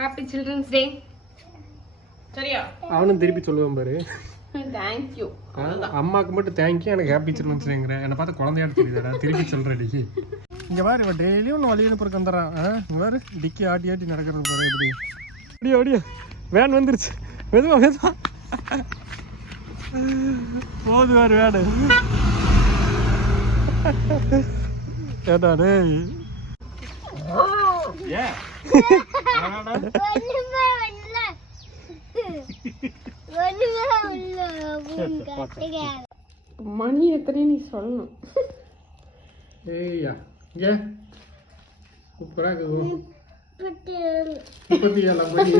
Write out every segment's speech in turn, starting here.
Happy children's day. சரியா? அவனும் திருப்பி சொல்லுவான் பாரு. Thank you. அம்மாக்கு மட்டும் தேங்க் யூ, எனக்கு ஹாப்பி சில்ட்ரன்ஸ் டேங்கற. என்ன பார்த்தா குழந்தையாட தெரியுதுடா. திருப்பி சொல்றடி. இங்க பாரு, இவ டெய்லியும் ஒன்று வழி அனுப்புறக்கு வந்துடுறான். இங்க பாரு, டிக்கி ஆட்டி ஆட்டி நடக்கிறது பாரு. எப்படி அப்படியே அப்படியே வேன் வந்துருச்சு. மெதுவா மெதுவா போது பாரு வேடு. கேட்டா டேய் மணி எத்தனை நீ சொல்லணும். ஏய்யா ஏ சூப்பரா இருக்கு. 37 மணி.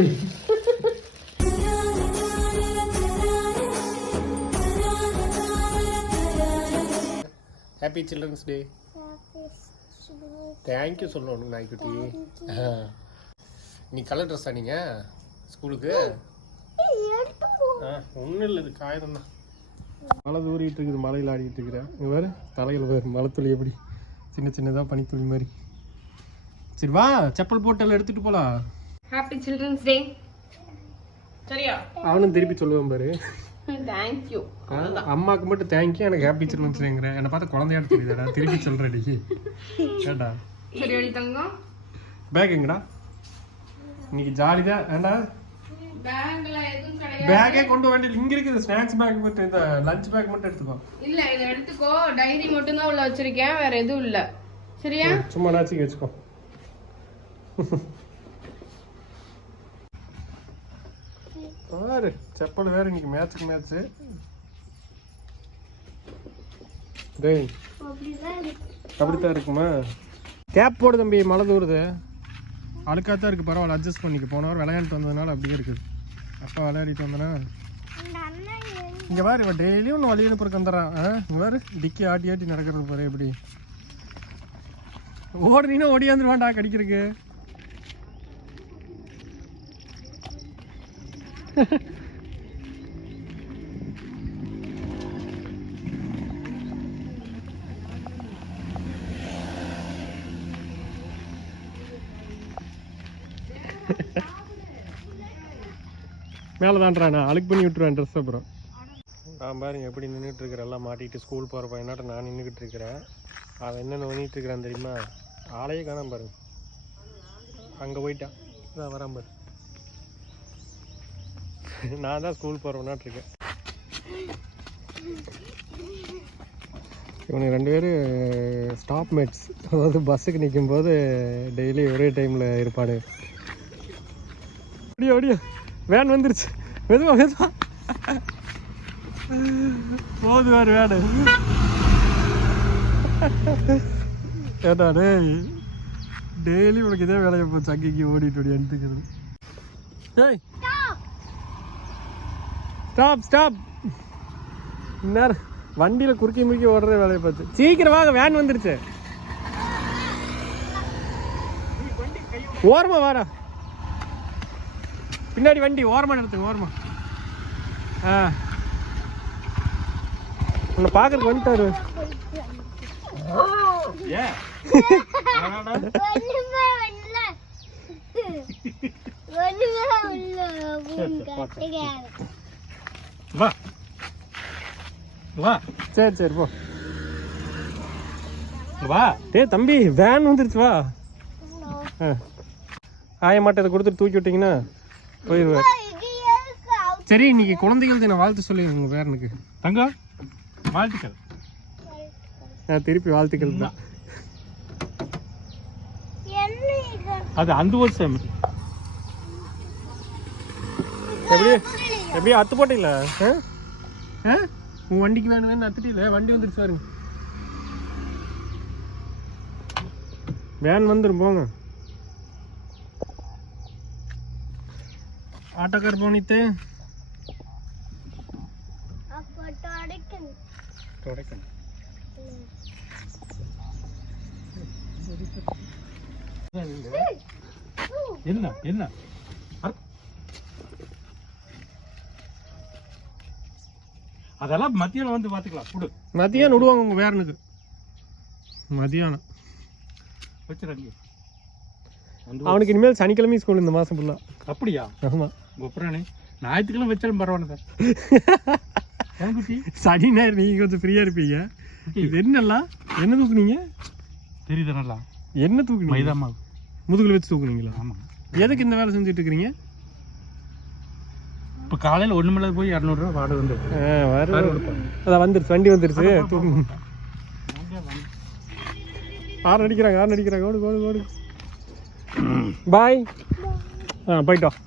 Happy children's day. தேங்க்யூ சொல்லணும் நாய்க்குட்டி. நீ கலர் ட்ரெஸ்ஸா நீங்கள் ஸ்கூலுக்கு? ஒன்றும் இல்லை, இது காகிதம் தான். மழை தூரிட்டு இருக்குது, மழையில் ஆடிட்டு இருக்கிறேன். இங்கே வேறு தலையில் வேறு மழை துளி எப்படி சின்ன சின்னதாக பனித்துளி மாதிரி. சரி வா, செப்பல் போட்டெல்லாம் எடுத்துகிட்டு போகலாம். Happy children's day. சரியா? அவனும் திருப்பி சொல்லுவான் பாரு. Thank you. அம்மாக்கு மட்டும் தேங்க்யூ, எனக்கு ஹாப்பி சில்ட்ரன்ஸ் டேங்கற. என்ன பார்த்தா குழந்தையாட தெரியுதுடா. திருப்பி சொல்றடி. கேட்டா சரி அடி தங்கம். பேக் எங்கடா? இன்னைக்கு ஜாலி தான். ஏண்டா பேக்ல எதுவும் கிடையாது. பேக்கே கொண்டு வேண்டிய இங்க இருக்குது. ஸ்நாக்ஸ் பேக் மட்டும், இந்த லஞ்ச் பேக் மட்டும் எடுத்துக்கோ. இல்ல இத எடுத்துக்கோ. டைரி மட்டும் தான் உள்ள வச்சிருக்கேன், வேற எதுவும் இல்ல. சரியா? சும்மா நாச்சிக்கு வச்சுக்கோ. பாரு, செப்பல் வேற இன்னைக்கு மேட்சுக்கு மேட்ச். டேய் அப்படித்தான் இருக்குமா? கேப் போடு தம்பி, மழை தூருது. அழுக்காத்தான் இருக்கு, பரவாயில்ல அட்ஜஸ்ட் பண்ணிக்க. போன வாரம் விளையாடிட்டு வந்ததுனால அப்படியே இருக்குது. அப்பா விளையாடிட்டு வந்தனா இங்கே பாரு, இவன் டெய்லியும் ஒன்று வழி அனுப்புறக்கு வந்துடுறான். இங்கே பாரு, டிக்கி ஆட்டி ஆட்டி நடக்கிறது பாரு. எப்படி ஓடுனீன்னா ஓடியாந்துருவான்டா கடிக்கிறதுக்கு. மேலே தான்றாண்ணா அழுக்கு பண்ணி விட்டுருவேன் ட்ரெஸ். அப்புறம் நான் பாருங்க எப்படி நின்றுட்டு இருக்கிறேன். எல்லாம் மாட்டிக்கிட்டு ஸ்கூல் போகிற பையனாட்ட நான் நின்றுக்கிட்டு இருக்கிறேன். அவன் என்னென்ன பண்ணிட்டு இருக்கிறான் தெரியுமா? ஆளையே காணாம பாருங்க. அங்கே போயிட்டான், இதான் வராம பாரு. நான் தான் ஸ்கூல் போகிறவனாட்டிருக்கேன். இவனுக்கு 2 பேரும் ஸ்டாப் மேட்ஸ். அதாவது பஸ்ஸுக்கு நிற்கும் போது டெய்லி ஒரே டைமில் இருப்பானு. அப்படியே அப்படியே வேன் வந்துருச்சு. மெதுவா மெதுவா போது வேறு வேடு. கேட்டா டேய் டெய்லி உனக்கு இதே வேலையை போச்சு. அங்கேக்கு ஓடிட்டு ஓடி அனுப்பிக்கிறது. டேய் ஸ்டாப் ஸ்டாப். இந்நேரம் வண்டியில் குறுக்கி முறுக்கி ஓடுற வேலையை பார்த்து. சீக்கிரம் வாங்க, வேன் வந்துருச்சு. ஓரமா வாடா, பின்னாடி வண்டி ஓரமா நடத்துங்க. ஓரமா உன்னை பார்க்கறதுக்கு வந்துட்டாரு. வா சரி சரி போ. வா டே தம்பி, வேன் வந்துருச்சு. வா. ஆயமாட்ட இதை கொடுத்துட்டு தூக்கி விட்டீங்கன்னா போயிடுவேன். சரி, இன்னைக்கு குழந்தைகள் தின வாழ்த்து சொல்லிடுங்க பேரனுக்கு. தங்கம் வாழ்த்துக்கள். திருப்பி வாழ்த்துக்கள் தான். அது அந்த வருஷம் எப்படி எப்படி அத்து போட்டீங்களா? உன் வண்டிக்கு வேணும் அத்துட்டீங்களா? வண்டி வந்துருச்சு பாருங்க. வேன் வந்துடும் போங்க. ஆட்டோக்கார் போனித்து என்ன என்ன அதெல்லாம் மத்தியானம் வந்து பார்த்துக்கலாம். கொடு. மதியானம் விடுவாங்க உங்கள் வேறனுக்கு. மதியானம் வச்சுருங்க. அவனுக்கு இனிமேல் சனிக்கிழமை ஸ்கூல் இந்த மாதம் ஃபுல்லாக. அப்படியா? ஆமாம். கொப்பரானே ஞாயிற்றுக்கிழமை வச்சாலும் பரவாயில்ல சார். ஏன் குட்டி? சனி ஞாயிறு நீங்கள் கொஞ்சம் ஃப்ரீயாக இருப்பீங்க. இது என்னெல்லாம் என்ன தூக்குனீங்க தெரியுது நல்லா? என்ன தூக்குனீங்க? மைதா மாவு முதுகில் வச்சு தூக்குனீங்களா? ஆமாம். எதுக்கு இந்த வேலை செஞ்சுட்டு இருக்கிறீங்க? இப்போ காலையில் ஒன்று மேலே போய் 200 ரூபா வாடகை வந்து அதான் வந்துருச்சு, வண்டி வந்துருச்சு. தூக்கு. ஆறு அடிக்கிறாங்க ஓடு ஓடு ஓடு. பாய். போயிட்டோம்.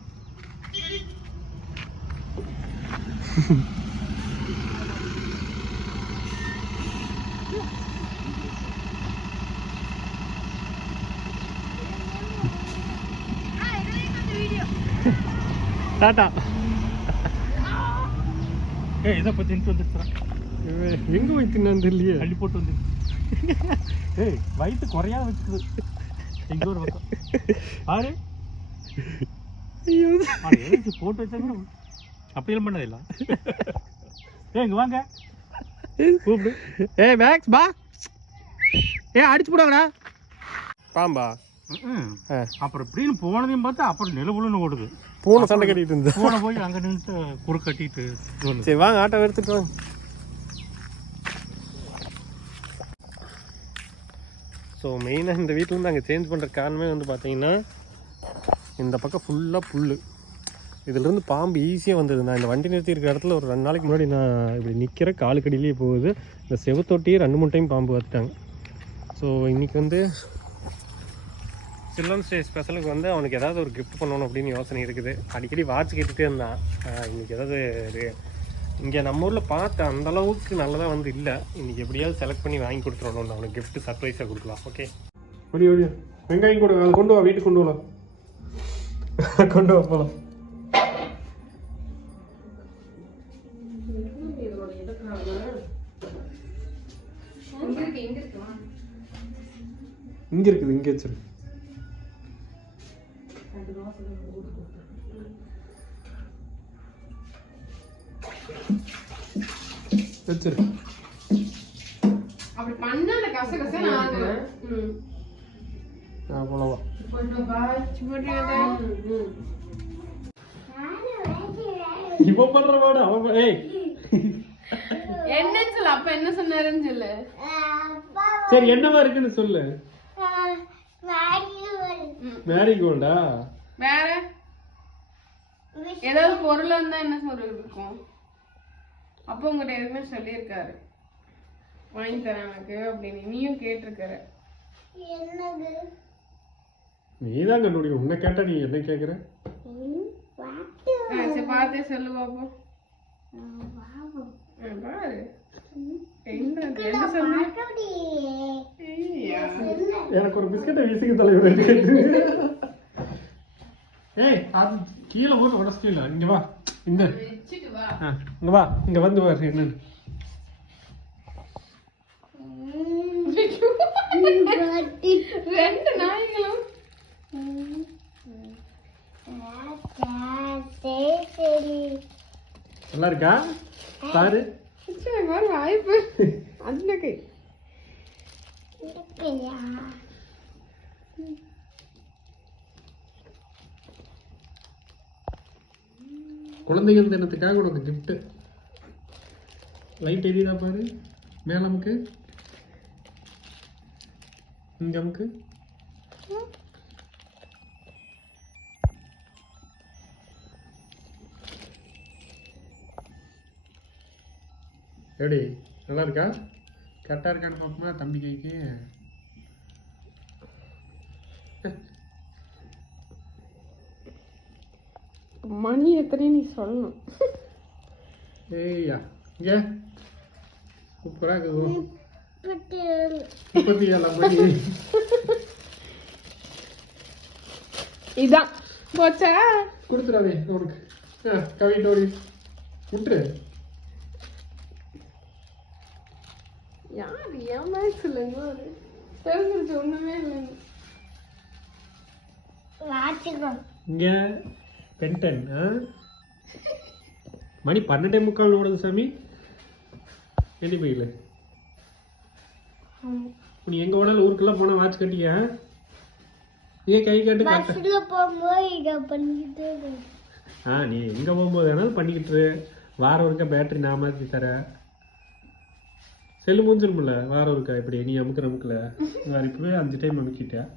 டாட்டா. இதை இப்போ தின்ட்டு வந்துருச்சுறேன். எங்கே போய் தின்னான்னு தெரியலையே. அள்ளி போட்டு வந்து வயிற்று குறையாத வச்சுக்குது எங்கே ஒரு பக்கம் ஆறு. ஐயோ போட்டு வச்சா கூட அப்படியெல்லாம் பண்ணதில்ல. இங்கே வாங்க கூப்பிடு. மேக்ஸ் பா. அடிச்சு போடாங்கடா. பாம்பா. அப்புறம் இப்படின்னு போனதையும் பார்த்தா அப்புறம் நிலவுலன்னு ஓடுது. பூனை சண்டை கட்டிட்டு இருந்தேன். பூனை போய் அங்கே நின்று குறு கட்டிட்டு. சரி வாங்க ஆட்டோ எடுத்துட்டு வாங்க. ஸோ மெயினாக இந்த வீட்டிலேருந்து அங்கே சேஞ்ச் பண்ணுற காரணமே வந்து பார்த்தீங்கன்னா இந்த பக்கம் ஃபுல்லாக புல். இதிலேருந்து பாம்பு ஈஸியாக வந்தது. நான் இந்த வண்டி நிறுத்தி இருக்கிற இடத்துல ஒரு 2 நாளைக்கு முன்னாடி நான் இப்படி நிற்கிற காலுக்கடியிலேயே போகுது. இந்த செவத்தொட்டியே 2-3 டைம் பாம்பு பார்த்துட்டாங்க. ஸோ இன்றைக்கி வந்து சில்ட்ரன்ஸ் டே ஸ்பெஷலுக்கு வந்து அவனுக்கு ஏதாவது ஒரு கிஃப்ட் பண்ணணும் அப்படின்னு யோசனை இருக்குது. அடிக்கடி வாட்ச் கேட்டுகிட்டே இருந்தான். இன்றைக்கி ஏதாவது இங்கே நம்ம ஊரில் பார்த்த அந்தளவுக்கு நல்லதாக வந்து இல்லை. இன்றைக்கி எப்படியாவது செலக்ட் பண்ணி வாங்கி கொடுத்துடணும். அவனுக்கு கிஃப்ட் சர்ப்ரைஸாக கொடுக்கலாம். ஓகே ஓடி ஓடி. வெங்காயம் கூட அதை கொண்டு வா, வீட்டுக்கு கொண்டு வரலாம். கொண்டு வா போகலாம். இங்கே இருக்குது, இங்கே வச்சிருக்கு. வச்சிரு. அப்படி பண்ணா அந்த கசகசன்னு ஆகும். அவ்வளவா இப்ப பண்ற பாடு அவன். என்னன்னு சொல்லு. அப்ப என்ன சொன்னாருன்னு சொல்லு. சரி என்னவா இருக்குன்னு சொல்லு. மேரிகோல்டா? வேற ஏதாவது பொருள் வந்தா என்ன சொல்றது இருக்கும். அப்போ உங்ககிட்ட எதுவுமே சொல்லியிருக்காரு வாங்கி தரேன் எனக்கு அப்படின்னு. நீயும் கேட்டிருக்கிற. நீதான் கண்டுபிடிக்கும். உன்னை கேட்டா நீ என்ன கேட்குற? சரி பார்த்தே சொல்லு பாப்போம். பாரு என்ன சொல்லு. எனக்கு ஒரு பிஸ்கட்டை வீசிக்க தலைவர். அது கீழே போட்டு உடச்சிட்டு. இங்க வா, இந்த இங்க வா, இங்க வந்து பாரு என்னன்னு. ரெண்டு நாய்களும் நல்லா இருக்கா பாரு. பாரு வாய்ப்பு அதுக்கு குழந்தைகள் தினத்துக்காக உனக்கு கிஃப்ட். லைட் எரியுதா பாரு. மேல அமுக்கு, இங்க அமுக்கு. எப்படி நல்லா இருக்கா? கரெக்டா இருக்கான்னு பார்க்குமா தம்பி கைக்கு. மணி எத்தனை நீ சொல்லணும். ஏய்யா இங்க சூப்பரா இருக்குது. 37 மணி. இதான் போச்சா? கொடுத்துடாதே உனக்கு. கவிட்டு ஓடி விட்டுரு. யார் ஏன் மாதிரி சொல்லுங்க. தெரிஞ்சிருச்சு ஒண்ணுமே இல்லைங்க. இங்க பென்டன் மணி 12:45 ஓடுது சாமி. எண்ணி போயில நீ எங்க ஓடாலும் ஊருக்கெல்லாம் போனா வாட்ச் கட்டியா? ஏன் கை காட்டு காட்டு. பஸ்ல போகும்போது இதை பண்ணிக்கிட்டே இருக்கேன். நீ எங்கே போகும்போது வேணாலும் பண்ணிக்கிட்டு வாரம் ஒருக்கா பேட்டரி நான் மாற்றி தரேன். செல்லு முடிஞ்சிருமில்ல வாரம் ஒருக்கா இப்படி நீ அமுக்கிற அமுக்கல வேறு இப்போவே 5 டைம் அமுக்கிட்டேன்.